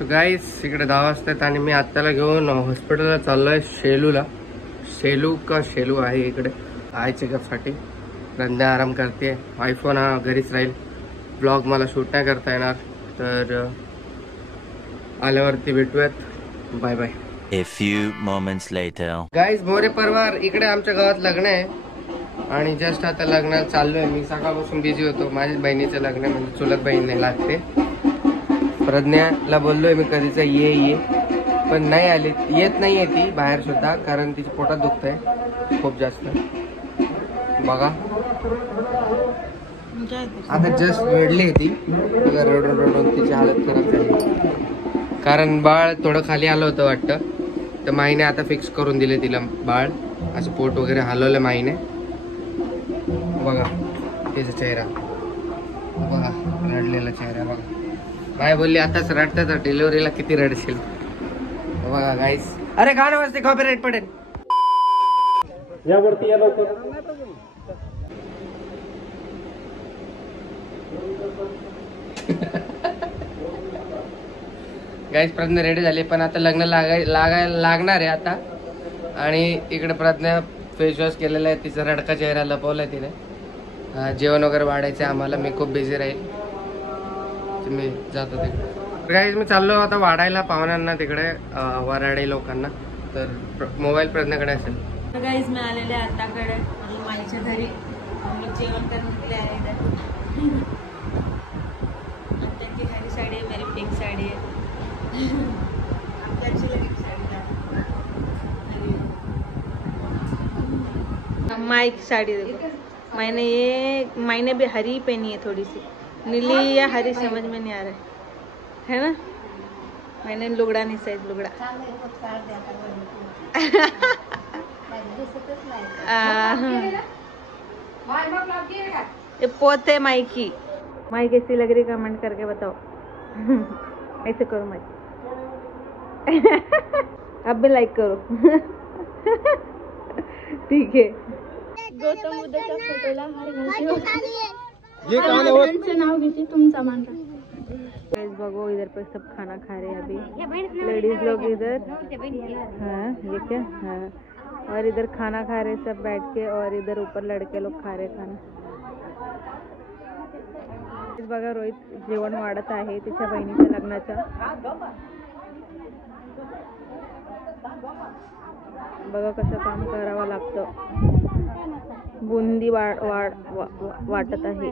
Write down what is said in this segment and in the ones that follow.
गाईस इकडे 10 वाजतात आणि मी आत्ताला घेऊन हॉस्पिटलला चाललोय शेलूला. शेलू आहे इकडे आय चेकअपसाठी. रंध्या आराम करते. आयफोन हा घरीच राहील. ब्लॉग मला शूट नाही करता येणार, तर आल्यावरती भेटूयात. Bye bye. A few moments later. Guys More परिवार इकडे आमच्या गावात लग्न आहे आणि जस्ट आता लग्नाला चाललोय. मी सकाळपासून बिझी होतो. माझ्या बहिणीचं लग्न आहे, म्हणजे चुलत बहिणी लागते. प्रज्ञाला बोललोय मी कधीच ये पण नाही आली. येत नाहीये ती बाहेर सुद्धा, कारण तिच्या पोटात दुखतंय खूप जास्त. बघा आता जस्ट वेडली ती. रडून तिची हालत खराब झाली, कारण बाळ थोडं खाली आलं होतं वाटतं. तर माईने आता फिक्स करून दिले तिला बाळ. असं पोट वगैरे हलवलं माईने. बघा तिचा चेहरा, बघा रडलेला चेहरा बघा. माय बोलली आताच रडतं तर डिलिव्हरीला किती रडशील. बघा गाईस. अरे गाणं वाजते, कॉपीराइट पडेल. यावरती या लवकर. गाईस प्रज्ञा रेडी झाली, पण आता लग्न लागणार आहे आता. आणि इकडे प्रज्ञा फेस वॉश केलेला आहे. तिचा रडका चेहरा लपवलाय तिने. जेवण वगैरे वाढायचं आहे आम्हाला. मी खूप बिझी राहील. मी जातो तिकडे. गाईस मी चाललो आता वाढायला पाहुण्यांना तिकडे, वराडे लोकांना. तर मोबाईल प्रज्ञाकडे असेल. गाइस मैं आलेले आताकडे आणि माईच्या घरी हम लोग जेवण करने के लिए आए इधर. आत्या की हरी साड़ी है, मेरी पिंक साड़ी है. आपकी अच्छी लगी साड़ी? माई की साड़ी देखो. मैंने भी हरी पहनी है, थोड़ी सी नीली या हरी समझ में नहीं आ रहा है ना. मैंने लुगड़ा नहीं, साइज लुगड़ा. ये पोत है माई की. माई कैसी लग रही कमेंट करके बताओ. ऐसे करो माई. अब भी लाइक करो. ठीक है. गौतम बुद्धाच्या फोटोला हार घालते. नाव घेते तुमचा मांडा. बगो इधर पे सब खाना खा रहे हैं अभी. लेडीज लोग इधर. हाँ ये क्या. हाँ और इधर खाना खा रहे सब बैठ के, और इधर ऊपर लड़के लोग खा रहे खाना. बघा रोहित जेवण वाढत आहे तिच्या बहिणीच्या लग्नाचा. बघा कसं काम करावं लागतं. बुंदी वाटत आहे.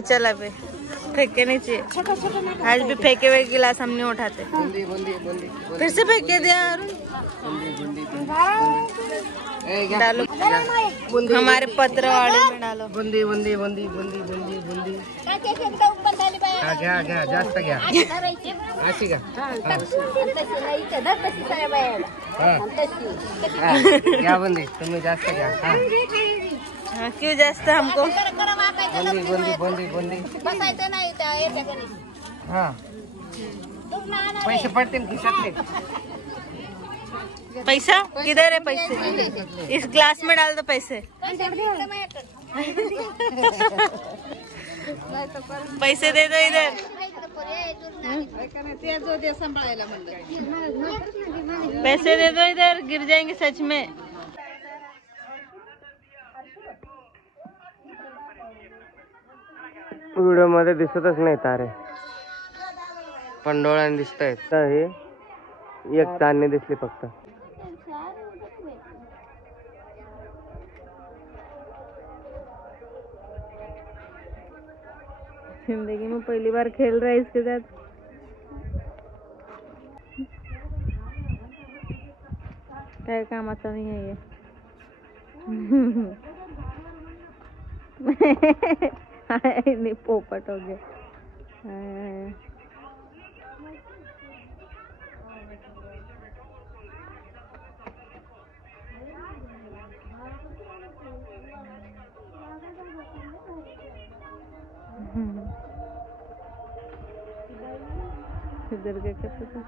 चला पे फेंके नहीं चाहिए. आज भी फेंके हुए गिलास हम नहीं उठाते. फिर से फेंके दिया. डालो हमारे पत्र वाले में डालो. बुंदी बुंदी बुंदी बुंदी बुंदी बुंदी. घ्या जास्त घ्या. अशी घ्या. घ्या बुंदी तुम्ही जास्त घ्या. हाँ क्यों जास्त हमको. बुंदी बुंदी बुंदी बुंदी. हाँ पैसे पडतील खिशातले. पैसा किधर है. पैसे इस ग्लास में डाल दो पैसे. पैसे दे दो इधर. पैसे दे दो इधर, गिर जाएंगे सच में. व्हिडिओ मध्ये दिसतच नाही तारे, पण डोळ्याने दिसत आहेत. हे एक चांदणी दिसली फक्त. जिंदगी में पहली बार खेल रहा है इसके साथ. काय कामाचा नाही आहे. नहीं पोपट हो गया. इधर क्या करते थे.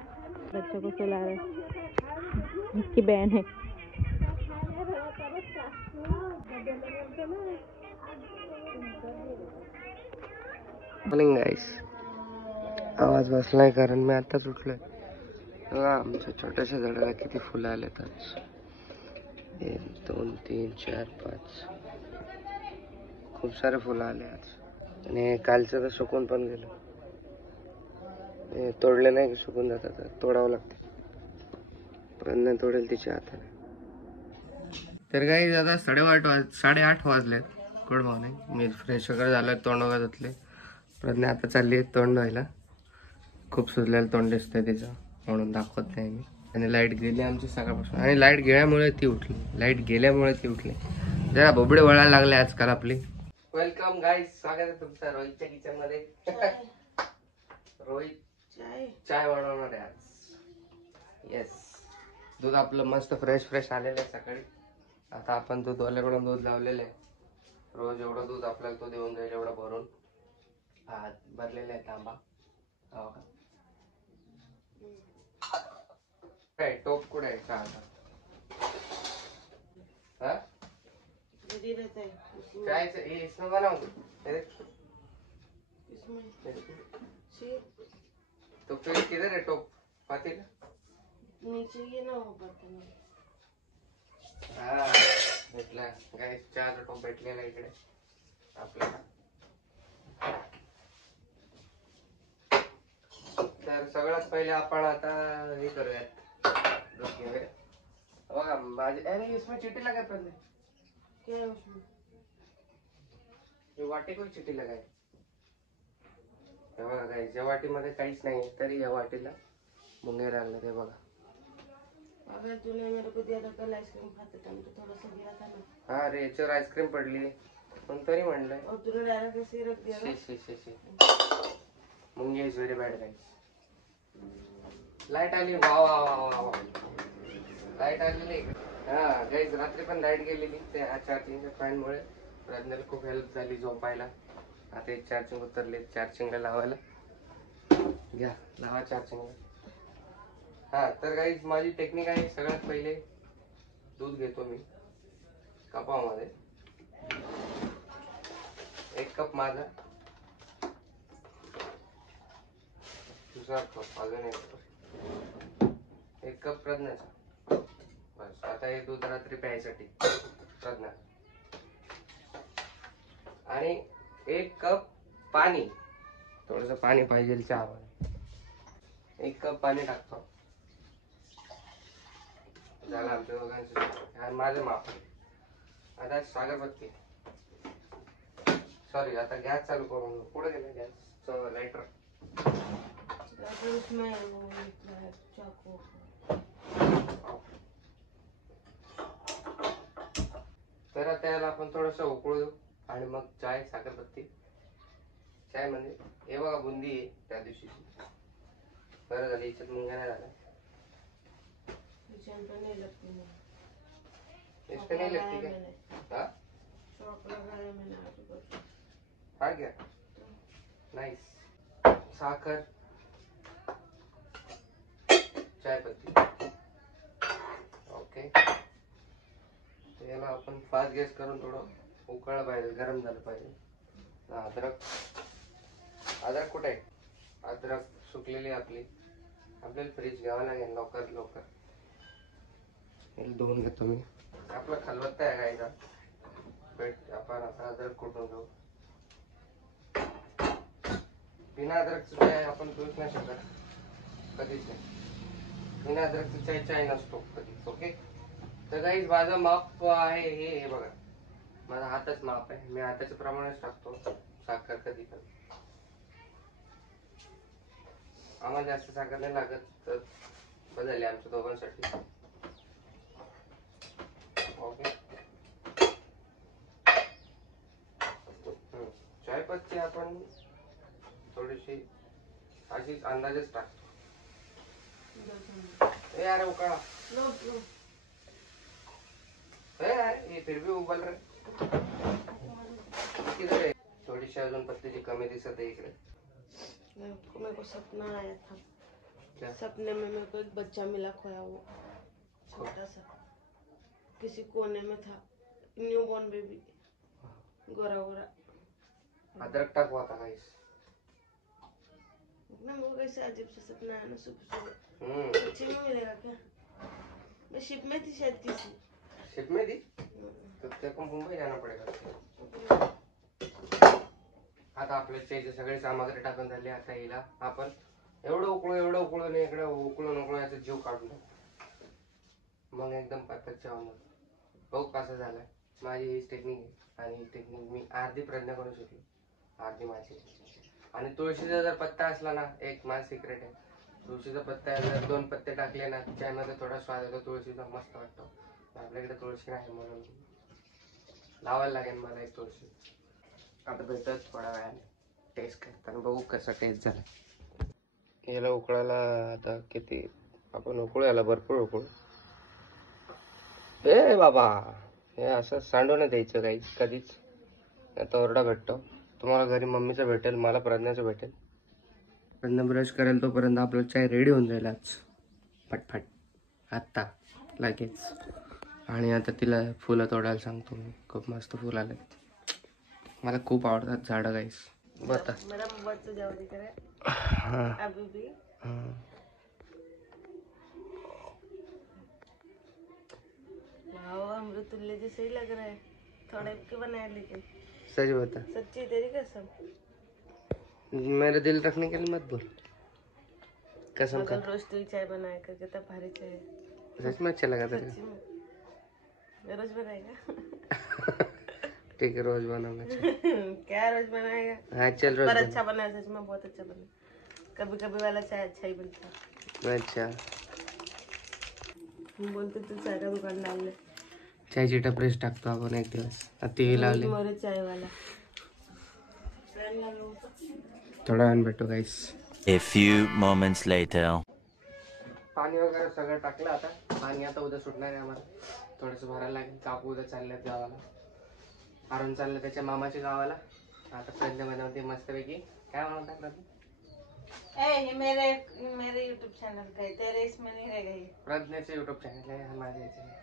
बच्चों को सुला रहे. इसकी बहन है. मॉर्निंग गाईस. आवाज बसलाय कारण मी आताच उठलोय. बघा आमच्या छोट्याशा झाडाला किती फुलं आलेत आज. 1 2 3 4 5 खूप सारे फुलं आले आज. आणि कालचं तर सुकून पण गेलं. हे तोडले नाही की सुकून जातात, तोडावं लागतं. पण तोडेल तिच्या हाताने. तर काही आता 8:30 वाजलेत. Good morning. मी फ्रेश वगैरे झालोय, तोंड वगैरे धुतले. प्रज्ञा आता चालली आहे तोंड धुवायला. खूप सुजलेलं तोंड दिसतंय तिचं, म्हणून दाखवत नाही मी. आणि लाईट गेली आमची सकाळपासून. आणि लाईट गेल्यामुळे ती उठली. जरा बोबडे वळायला लागले आजकाल आपली. वेलकम गाईज, स्वागत आहे तुमचं रोहितच्या किचन मध्ये. रोहित चाय बनवणार आहे आज. येस. दूध आपलं मस्त फ्रेश आलेलं आहे सकाळी. आता आपण दूधवाल्याकडून दूध लावलेलं आहे. रोज एवढं दूध आपल्याला तो देऊन जाईल, एवढं भरून. हा भरलेला आहे तांबा. हो का? काय टोप कुठे आहे चहाचा? हाँ? चाय से ये इसमें बनाओ तो फिर किधर है टोप? पातेला नीचे ये ना हो बर्तन. हा भेटला गाईस, चहाचा टोप भेटलेला इकडे आपल्याला. तर सगळ्यात पहिले आपण आता हे करूयात. बघा माझे, अरे इसमें चिट्टी लगा पहले. क्या है उसमें? ये वाटी को चिट्टी लगाय. बघा गाईस, या वाटीमध्ये काहीच नाही तरी या वाटीला मुंगे लागले. ते बघा. अगर तूने मेरे को दिया था कल आइसक्रीम खाते टाइम तो थोड़ा सा गिरा था ना. हा रे, याच्यावर आईस्क्रीम पडली पण तरी म्हणलंय. और तूने डायरेक्ट ऐसे रख दिया ना. शी. मुंगे is very bad guys. Light आली. वा लाईट आलेली. हा गाईस, रात्री पण लाईट गेलेली त्या चार्जिंगच्या फॅन मुळे. प्रज्ञाला खूप हेल्प झाली झोपायला. आता एक चार्जिंग उतरले, चार्जिंगला लावायला. घ्या लावा चार्जिंगला. हा तर गाईस, माझी टेक्निक आहे. सगळ्यात पहिले दूध घेतो मी कपामध्ये. 1 कप माझा, दुसरा कप अजून 1 कप प्रज्ञाचा. बस. आता हे दूध रात्री प्यायसाठी प्रज्ञा. आणि 1 कप पाणी. थोडस पाणी पाहिजे चहामध्ये. 1 कप पाणी टाकतो. झालं आमच्या दोघांचं. माझं माप. आता सागरबत्ती, सॉरी आता गॅस चालू करून. पुढे गेला गॅस लाइटर. उसमें वो निकला है चाकू. तर त्याला आपण थोडस उकळू देऊ आणि मग चाय, साखरपत्ती. चाय म्हणजे हे बघा बुंदी आहे त्या दिवशी. बरं झालं याच्यात मुंग्या नाही झाल्या. किचन पे नहीं लगती है. इस पे नहीं लगती क्या? हाँ शॉक लगाया मैंने आज को. हा क्या नाइस. साखर, चायपत्ती. ओके. याला आपण फास्ट गॅस करून थोडं उकळलं पाहिजे, गरम झालं पाहिजे. अद्रक कुठे आहे? अद्रक सुकलेली आपली. आपल्याला फ्रीज घ्यावं लागेल लवकर. धुवून घेतो मी. आपला खलबत्ता आहे गायचा. आपण आता अद्रक कुठून घेऊ. बिना अद्रकचं चाय आपण पिऊच नाही शकत, कधीच नाही. बिना अद्रकचं चाय नसतो कधीच. ओके. तर गाईज, माझं माप आहे हे बघा. माझा हातच माप आहे. मी हाताच्या प्रमाणेच टाकतो साखर कधी पण. आम्हाला जास्त साखर नाही लागत, तर बदलले आमच्या दोघांसाठी. ओके. चायपत्ती आपण थोडीशी अशीच अंदाजेच टाकतो. ए अरे उकळा. अरे ये फिर भी उबल रहे. किधर है? थोडीशी अजून पत्तीची कमी दिसत आहे इकडे. मेरे को सपना आया था. क्या? सपने में मेरे को एक बच्चा मिला खोया हुआ, छोटा सा, किसी कोने में था. न्यू बॉर्न बेबी, गोरा. अद्रक टाकू आता गाईस. ना वो कैसे अजीब सा सपना है ना, सुबह सुबह हम्म, सच्ची में मिलेगा क्या? मैं शिप में थी शायद किसी। शिप में थी तो तेरे को मुंबई जाना पडेगा. आता आपल्या चेचे सगळे सामग्री टाकून झाली. आता हिला आपण एवढं उकळून इकडे उकळून याचा जीव काढून टाकू. मग एकदम परफेक्ट जेवण होतं. बघू कसं झालं. माझी हीच टेक्निक आहे आणि ही टेक्निक मी अर्धी प्रज्ञा करून शिकलो, अर्धी माझी. आणि तुळशीचा जर पत्ता असला ना, एक माझं सिक्रेट आहे, तुळशीचा पत्ता जर 2 पत्ते टाकले ना त्यामध्ये थोडा स्वाद येतो तुळशीचा, मस्त वाटतो. आपल्याकडे तुळशी नाही म्हणून लावायला लागेल मला एक तुळशी. आता भेटत थोड्या वेळाने टेस्ट करताना बघू कसा टेस्ट झाला. याला उकळायला आता किती आपण उकळू, याला भरपूर उकळू. ए बाबा, हे असं सांडू नाही द्यायचं काही कधीच. आता ओरडा भेटतो तुम्हाला घरी, मम्मीचा भेटेल, मला प्रज्ञाचं भेटेल. प्रज्ञा ब्रश करेल तोपर्यंत आपलं चाय रेडी होऊन जाईल आज फटफट, आत्ता लगेच. आणि आता तिला फुलं तोडायला सांगतो मी. खूप मस्त फुलं आले, मला खूप आवडतात झाडं गाईस. बता मेरा बच्चा जाओ दिख रहा है हाँ अभी भी। हाँ. वाह, अमृतुल्य जैसे ही लग रहा है। थोड़े के बनाया लेकिन सच बता, सच्ची तेरी कसम। मेरे दिल रखने के लिए मत बोल, कसम मगर खा. रोज तू ही चाय बनाया कर, कितना भारी चाय है। सच में अच्छा लगा तेरे सच्ची में रोज बनाएगा? ठीक है, रोज बनाऊंगा चाय. क्या रोज बनाएगा? हाँ चल रोज पर बना. अच्छा बनाया, सच में बहुत अच्छा बना। कभी कभी वाला चाय अच्छा ही बनता है। अच्छा, हम बोलते तू चाय का दुकान डाल ले। चायची टपरीच टाकतो आपण एक दिवस. आता टीव्ही लावले. मोरे चाय वाला। थोड्या वेळाने भेटू गाईस. A few moments later. पाणी वगैरे सगळं टाकलं. आता पाणी आता उद्या सुटणार आहे आम्हाला, थोडंसं भरायला लागेल. काकू उद्या चालल्यात गावाला, अरुण चाललं त्याच्या मामाच्या गावाला. आता प्रज्ञा बनवते मस्तपैकी. काय म्हणतात प्रज्ञा? ये मेरे यूट्यूब चैनल का है, तेरे इसमें नहीं रहेगा ये। प्रज्ञाचे युट्यूब चॅनल आहे, माझ्या याचे.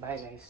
बाय गाईस.